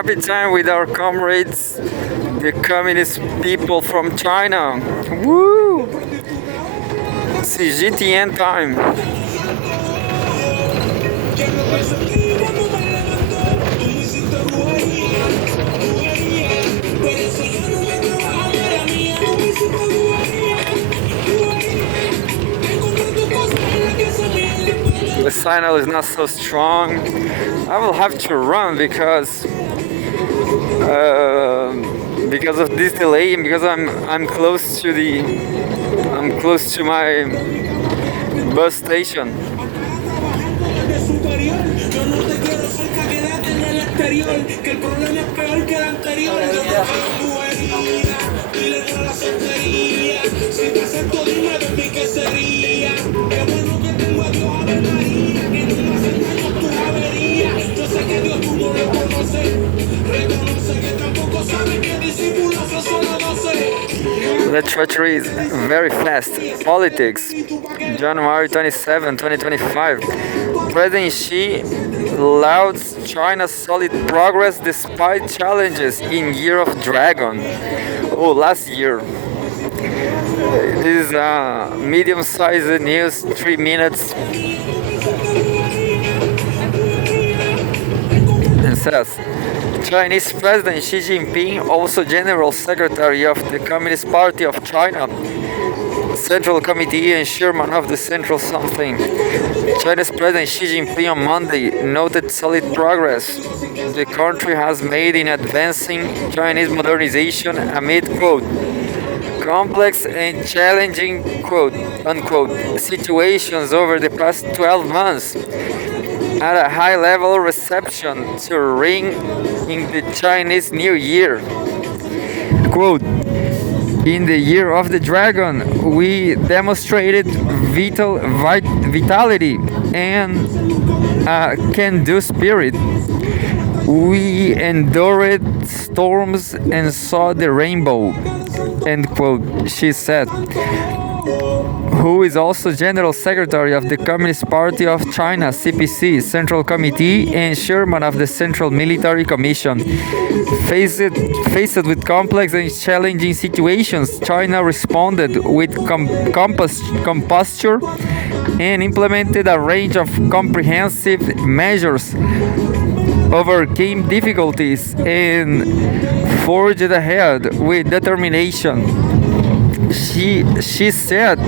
happy time with our comrades, the communist people from China. Woo! Cgtn time. The signal is not so strong. I will have to run because of this delay and because I'm close to my bus station. The treachery is very fast. Politics. January 27, 2025. President Xi lauds China's solid progress despite challenges in Year of Dragon. Oh, last year. This is a medium-sized news, 3 minutes. And says, Chinese President Xi Jinping, also General Secretary of the Communist Party of China, Central Committee and Chairman of the Central something. Chinese President Xi Jinping on Monday noted solid progress the country has made in advancing Chinese modernization amid, quote, complex and challenging, quote, unquote, situations over the past 12 months. At a high-level reception to ring in the Chinese New Year. Quote, in the Year of the Dragon, we demonstrated vitality and can-do spirit. We endured storms and saw the rainbow, end quote, she said, who is also General Secretary of the Communist Party of China, CPC, Central Committee, and Chairman of the Central Military Commission. Faced with complex and challenging situations, China responded with composure and implemented a range of comprehensive measures, overcame difficulties, and forged ahead with determination. She said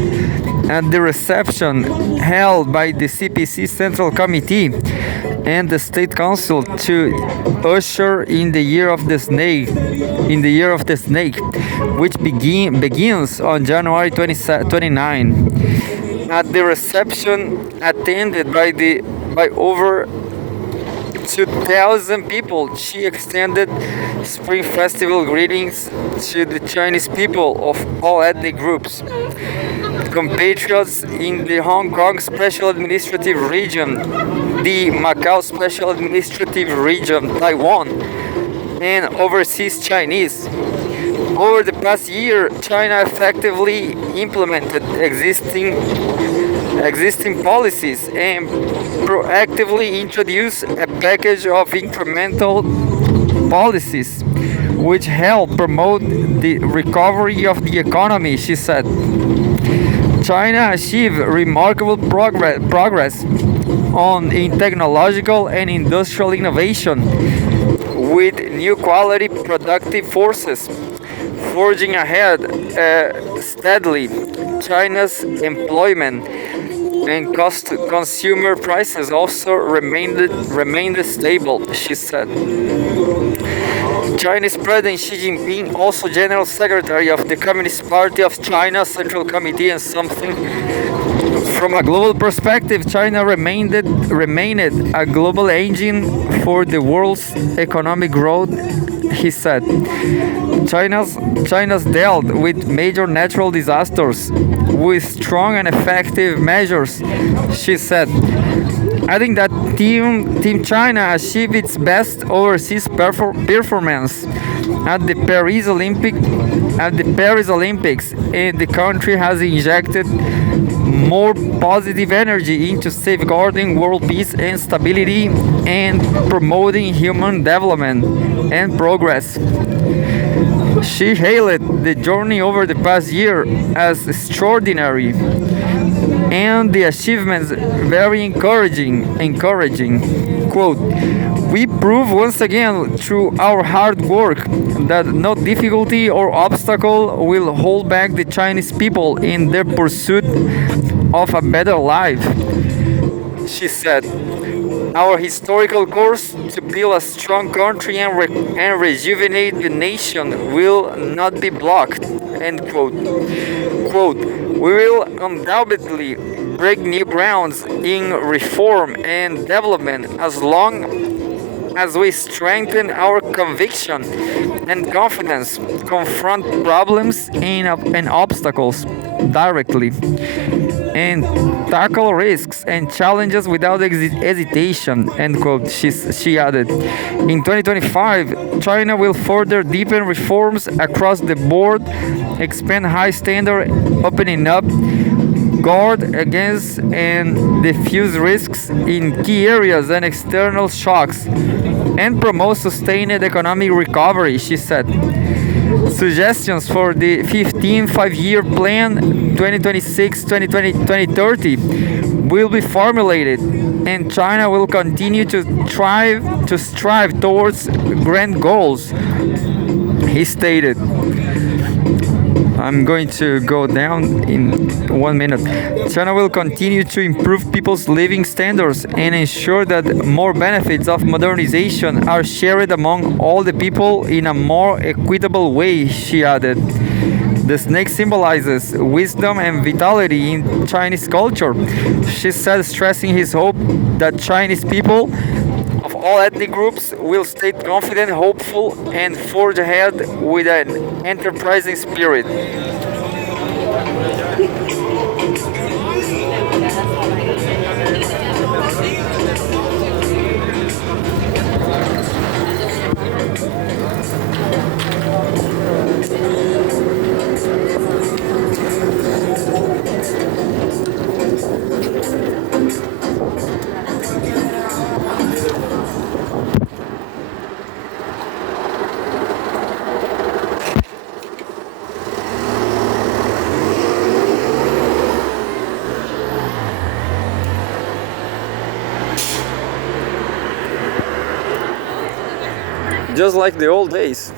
at the reception held by the CPC Central Committee and the State Council to usher in the Year of the Snake, which begins on January 29. At the reception attended by over 2,000 people, she extended Spring Festival greetings to the Chinese people of all ethnic groups, compatriots in the Hong Kong Special Administrative Region, the Macau Special Administrative Region, Taiwan, and overseas Chinese. Over the past year, China effectively implemented existing policies and proactively introduced a package of incremental policies which help promote the recovery of the economy, she said. China achieved remarkable progress in technological and industrial innovation with new quality productive forces, forging ahead steadily. China's employment and consumer prices also remained stable, she said. Chinese President Xi Jinping, also General Secretary of the Communist Party of China, Central Committee and something. From a global perspective, China remained a global engine for the world's economic growth, he said. China's dealt with major natural disasters with strong and effective measures, she said. Adding that Team China achieved its best overseas performance at the Paris Olympics, and the country has injected more positive energy into safeguarding world peace and stability and promoting human development and progress. She hailed the journey over the past year as extraordinary and the achievements very encouraging. Quote, we prove once again through our hard work that no difficulty or obstacle will hold back the Chinese people in their pursuit of a better life, she said. Our historical course to build a strong country and rejuvenate the nation will not be blocked. End quote. Quote, we will undoubtedly break new grounds in reform and development as long as we strengthen our conviction and confidence, confront problems and obstacles directly, and tackle risks and challenges without hesitation. End quote. She added. In 2025, China will further deepen reforms across the board, expand high standard, opening up, guard against and diffuse risks in key areas and external shocks, and promote sustained economic recovery, she said. Suggestions for the 15th five-year plan 2026-2030 will be formulated, and China will continue to strive towards grand goals, he stated. I'm going to go down in 1 minute. China will continue to improve people's living standards and ensure that more benefits of modernization are shared among all the people in a more equitable way, she added. The snake symbolizes wisdom and vitality in Chinese culture, she said, stressing his hope that Chinese people of all ethnic groups will stay confident, hopeful, and forge ahead with an enterprising spirit. Just like the old days.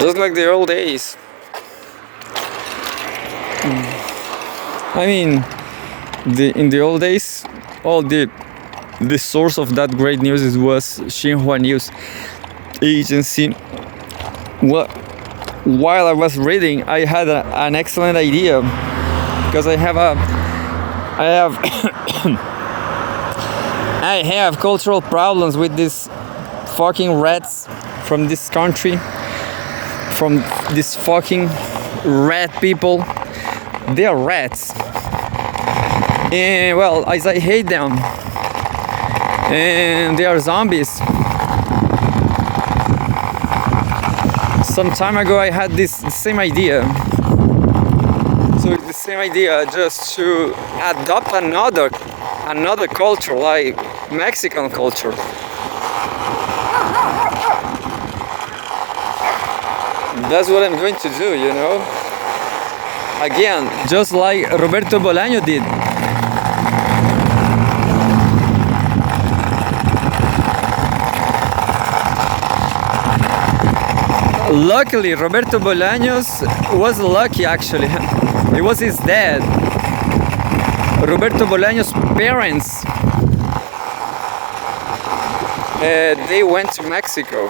Just like the old days. I mean, in the old days, all the source of that great news was Xinhua News Agency. While I was reading, I had an excellent idea because I have I have cultural problems with these fucking rats from this country, from these fucking rat people. They are rats, and well, as I hate them, and they are zombies. Some time ago I had the same idea. So it's the same idea, just to adopt another culture, like Mexican culture. That's what I'm going to do, you know? Again, just like Roberto Bolaño did. Luckily, Roberto Bolaños was lucky actually. It was his dad. Roberto Bolaños' parents, they went to Mexico.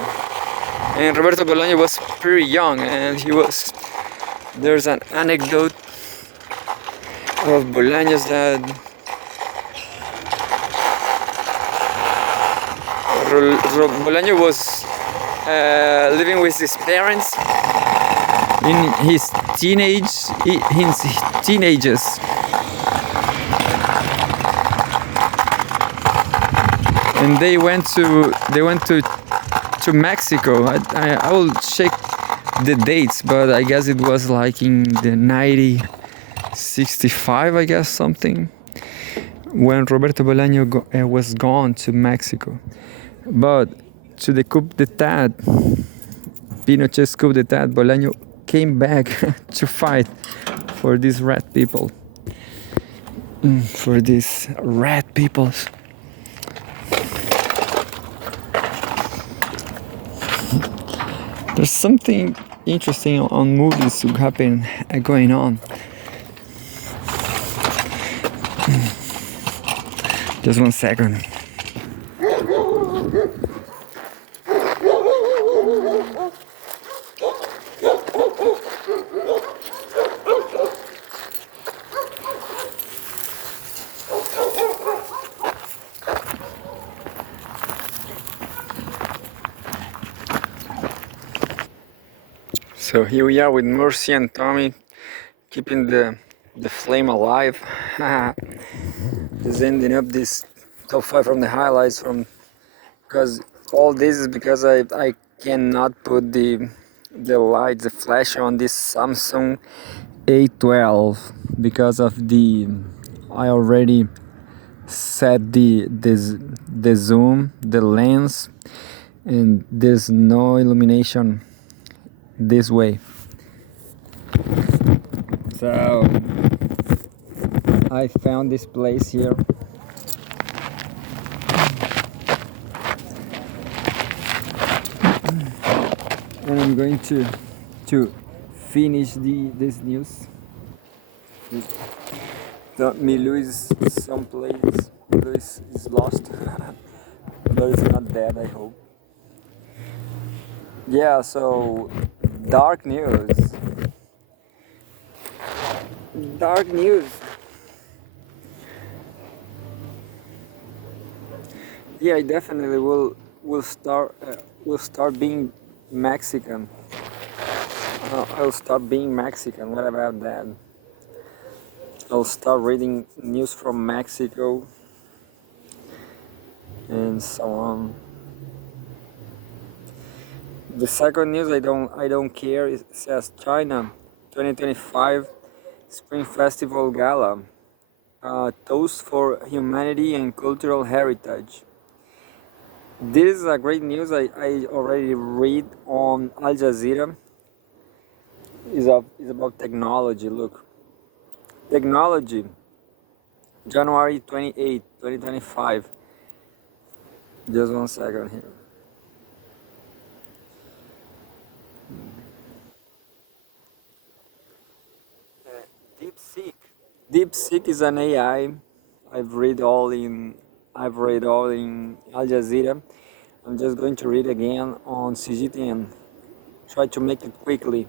And Roberto Bolaño was pretty young, and there's an anecdote of Bolaño's dad. Bolaño was living with his parents in his teenagers, and they went to Mexico. I will check the dates, but I guess it was like in the 1965, I guess, something, when Roberto Bolaño was gone to Mexico. But to the coup d'etat, Pinochet's coup d'etat, Bolaño came back to fight for these red people. For these red peoples. There's something interesting on movies going on. Just 1 second. So here we are with Mercy and Tommy, keeping the flame alive. Just ending up this top 5 from the highlights, because all this is because I cannot put the light, the flash on this Samsung A12 because of I already set the zoom, the lens, and there's no illumination this way. So I found this place here. And I'm going to finish this news. Milu is someplace. Milu is lost, but it's not dead, I hope. Yeah, so dark news. Dark news. Yeah, I definitely will start being Mexican. I'll start being Mexican. What about that? I'll start reading news from Mexico and so on. The second news I don't care. It says China 2025 Spring Festival Gala, toast for humanity and cultural heritage. This is a great news. I already read on Al Jazeera. Is about technology. Look, technology. January 28, 2025. Just 1 second here. DeepSeek is an AI. I've read all in Al Jazeera. I'm just going to read again on Cgtn. Try to make it quickly.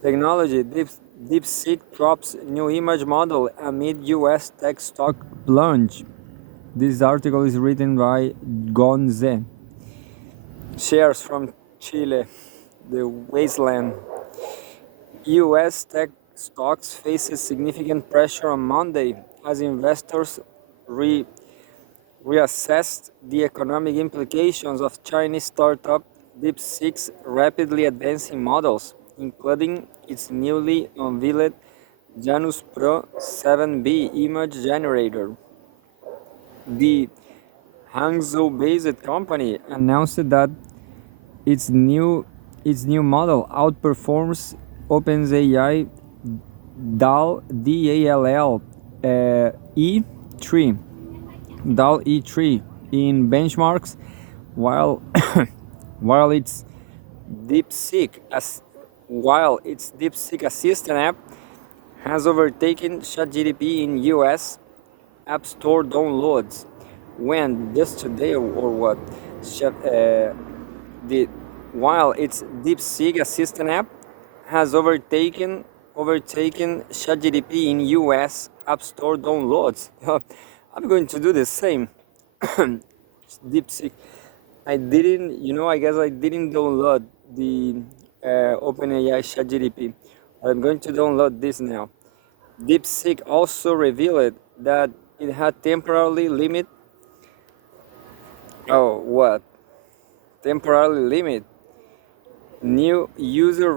Technology. DeepSeek drops new image model amid U.S. tech stock plunge. This article is written by Gonze. Shares from Chile, the wasteland. U.S. tech stocks faces significant pressure on Monday as investors reassessed the economic implications of Chinese startup DeepSeek's rapidly advancing models, including its newly unveiled Janus Pro 7B image generator. The Hangzhou-based company announced that its new model outperforms OpenAI DAL E3 in benchmarks, while its DeepSeek assistant app has overtaken ChatGPT in US App Store downloads. When just today or what? While its DeepSeek assistant app has overtaken ChatGPT in US App Store downloads. I'm going to do the same. DeepSeek. I didn't, I guess I didn't download the OpenAI ChatGPT. I'm going to download this now. DeepSeek also revealed that it had temporarily limit. Oh, what? Temporarily limit new user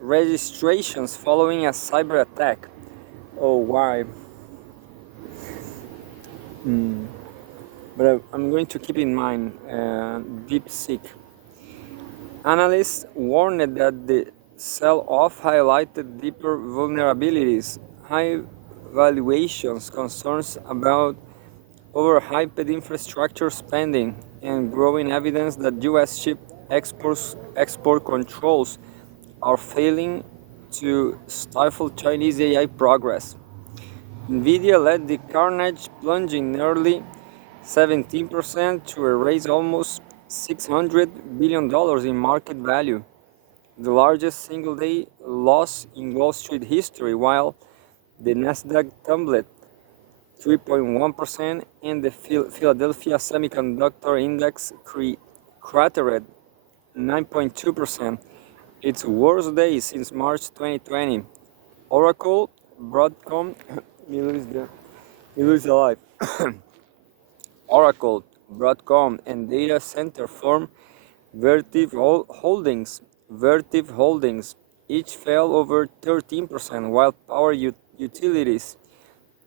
registrations following a cyber attack. Oh, why? But I'm going to keep in mind DeepSeek. Analysts warned that the sell-off highlighted deeper vulnerabilities, high valuations, concerns about overhyped infrastructure spending, and growing evidence that U.S. chip export controls are failing to stifle Chinese AI progress. Nvidia led the carnage, plunging nearly 17% to erase almost $600 billion in market value, the largest single day loss in Wall Street history, while the Nasdaq tumbled 3.1% and the Philadelphia Semiconductor Index cratered 9.2%, its worst day since March 2020. Oracle, Broadcom, you lose alive. Oracle, Broadcom, and data center firm Vertiv Holdings. Vertiv Holdings each fell over 13%, while power utilities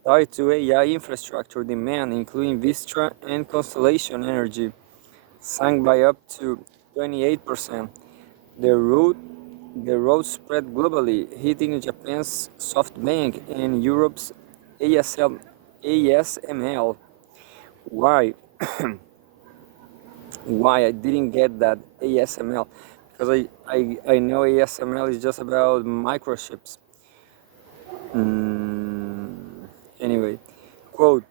tied to AI infrastructure demand, including Vistra and Constellation Energy, sank by up to 28%. The rout the rout spread globally, hitting Japan's SoftBank and Europe's ASML. Why? Why I didn't get that ASML? Because I know ASML is just about microchips. Anyway, quote,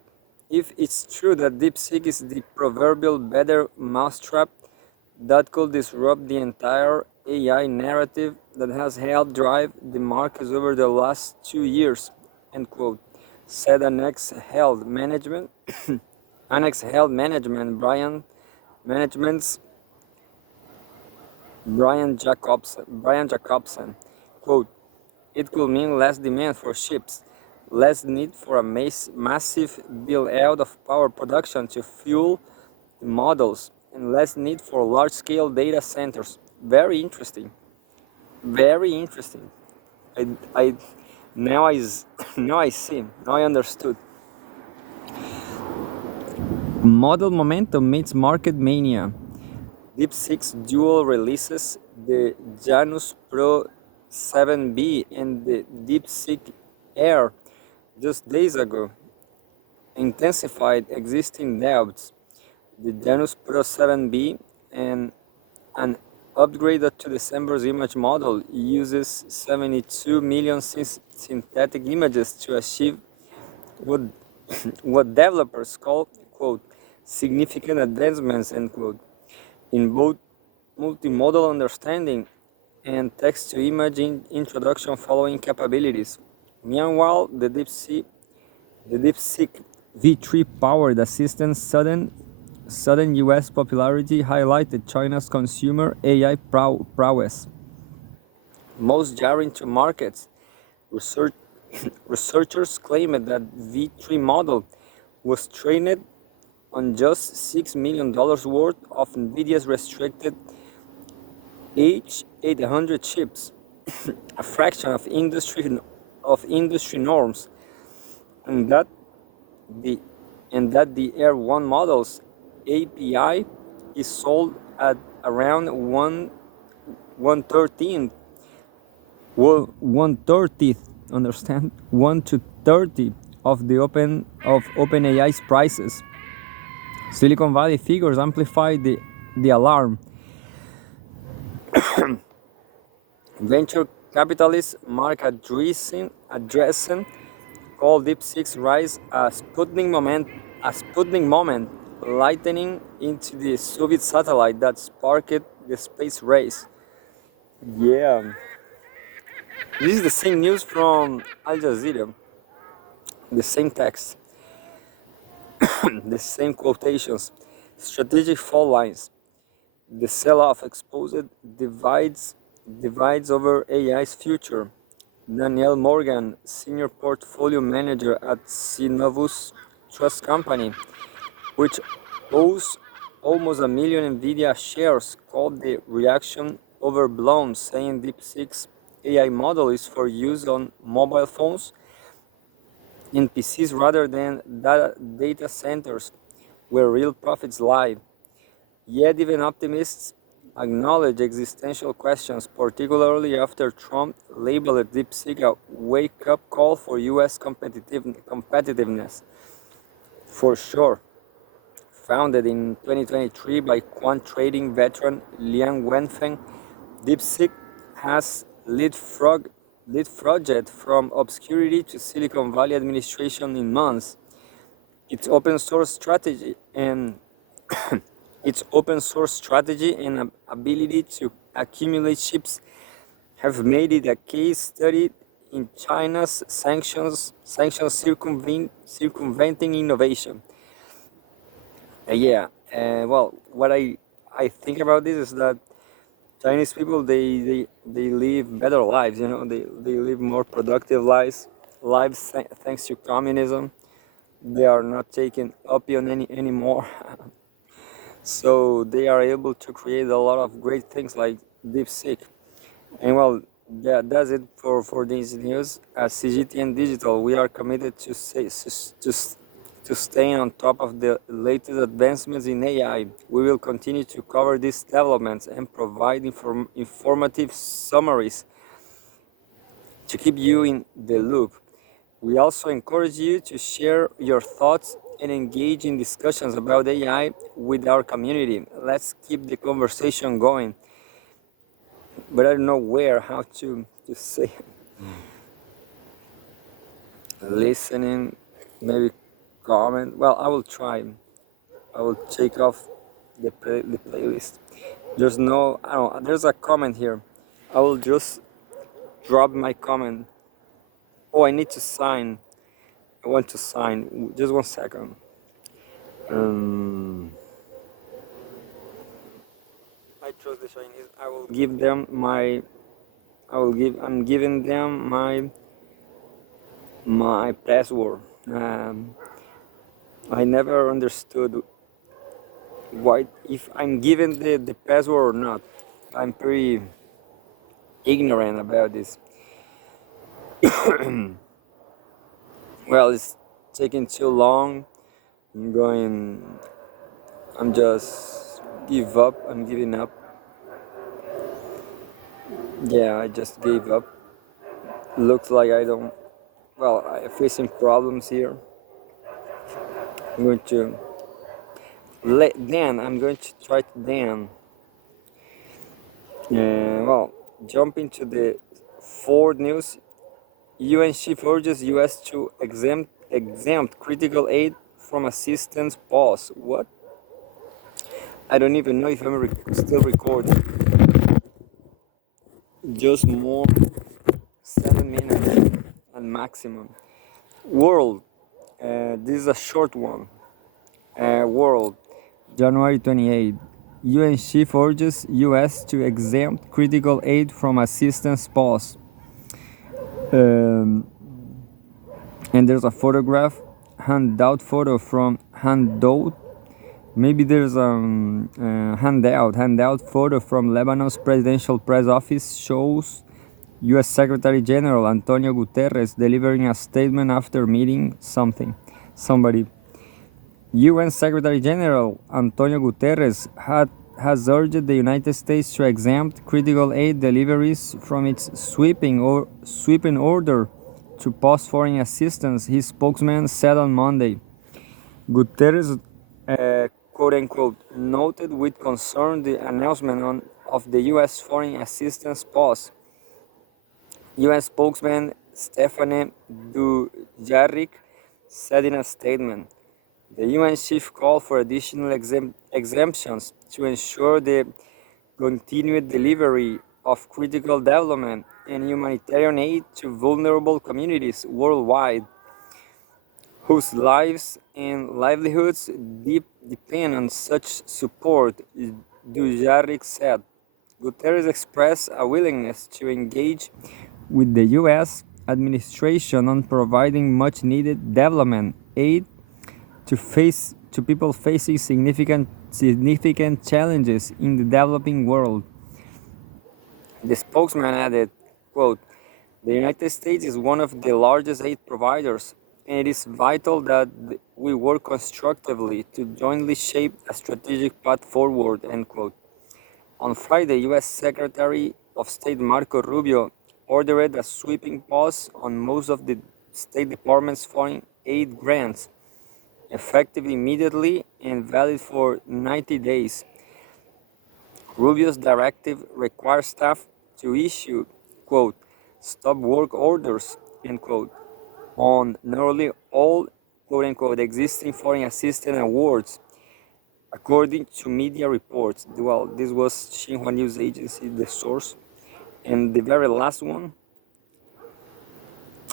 if it's true that DeepSeek is the proverbial better mousetrap that could disrupt the entire AI narrative that has helped drive the markets over the last 2 years, end quote, said Annex Health Management Management's Brian Jacobson, quote, it could mean less demand for chips, less need for a massive build-out of power production to fuel the models, and less need for large-scale data centers. Very interesting. Very interesting. I now I now I see. Now I understood. Model momentum meets market mania. DeepSeek's dual releases, the Janus Pro 7B and the DeepSeek Air, just days ago, intensified existing doubts. The Janus Pro 7B and an upgrade to December's image model uses 72 million synthetic images to achieve what, what developers call, quote, significant advancements, end quote, in both multimodal understanding and text-to-image introduction following capabilities. Meanwhile, the DeepSeek V3-powered assistant's sudden US popularity highlighted China's consumer AI prowess. Most jarring to markets, researchers claimed that V3 model was trained on just $6 million worth of NVIDIA's restricted H800 chips, a fraction of industry norms, and that the Air 1 model's API is sold at around 1/13th, 1/30th, understand? 1 to 30 of OpenAI's prices. Silicon Valley figures amplify the alarm. Venture capitalist Mark Andreessen called DeepSeek's rise a Sputnik moment, lightning into the Soviet satellite that sparked the space race. Yeah, this is the same news from Al Jazeera, the same text, the same quotations, strategic fault lines. The sell-off exposed divides over AI's future. Danielle Morgan, senior portfolio manager at Synovus Trust Company, which owns almost a million Nvidia shares, called the reaction overblown, saying DeepSeek's AI model is for use on mobile phones and PCs rather than data centers where real profits lie. Yet even optimists acknowledge existential questions, particularly after Trump labeled DeepSeek a wake-up call for U.S. competitiveness. For sure. Founded in 2023 by quant trading veteran Liang Wenfeng, DeepSeek has leapfrogged from obscurity to Silicon Valley administration in months. Its open source strategy and ability to accumulate chips have made it a case study in China's sanctions circumventing innovation. Well, what I think about this is that Chinese people they live better lives. They live more productive lives thanks to communism. They are not taking opium anymore. So they are able to create a lot of great things like DeepSeek. And well, that's it for these news. At Cgtn Digital, we are committed to staying on top of the latest advancements in AI. We will continue to cover these developments and provide informative summaries to keep you in the loop. We also encourage you to share your thoughts and engage in discussions about AI with our community. Let's keep the conversation going. But I don't know how to say listening, maybe comment. Well, I will try. I will check off the playlist. There's a comment here. I will just drop my comment. Oh, I need to sign. I want to sign. Just 1 second. I trust the Chinese. I will give them my. I'm giving them my password. I never understood why if I'm given the password or not. I'm pretty ignorant about this. Well, it's taking too long. I'm just give up. I'm giving up. Yeah, I just gave up. Looks like I don't. Well, I'm facing problems here. I'm going to I'm going to try to Dan. Well, jump into the Ford news. UN chief urges US to exempt critical aid from assistance pause. What? I don't even know if I'm still recording. Just more 7 minutes and maximum. World. This is a short one. World. January 28. UN chief urges US to exempt critical aid from assistance pause. And there's a photograph, handout. Maybe there's a handout photo from Lebanon's presidential press office shows U.S. Secretary General Antonio Guterres delivering a statement after meeting somebody. UN Secretary General Antonio Guterres has urged the United States to exempt critical aid deliveries from its sweeping order to pause foreign assistance, his spokesman said on Monday. Guterres, quote-unquote, noted with concern the announcement of the U.S. foreign assistance pause. UN spokesman Stephane Dujarric said in a statement, the UN chief called for additional exemptions to ensure the continued delivery of critical development and humanitarian aid to vulnerable communities worldwide, whose lives and livelihoods depend on such support. Dujarric said. Guterres expressed a willingness to engage with the U.S. administration on providing much needed development aid to people facing significant challenges in the developing world. The spokesman added, quote, "The United States is one of the largest aid providers, and it is vital that we work constructively to jointly shape a strategic path forward." End quote. On Friday, U.S. Secretary of State Marco Rubio ordered a sweeping pause on most of the State Department's foreign aid grants, effective immediately and valid for 90 days. Rubio's directive requires staff to issue, quote, "stop work orders," end quote, on nearly all, quote unquote, existing foreign assistance awards, according to media reports. Well, this was Xinhua News Agency, the source. And the very last one,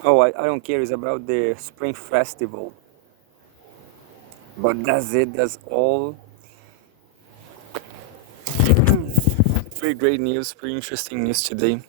I don't care, is about the Spring Festival. But that's it, that's all. Pretty great news, pretty interesting news today.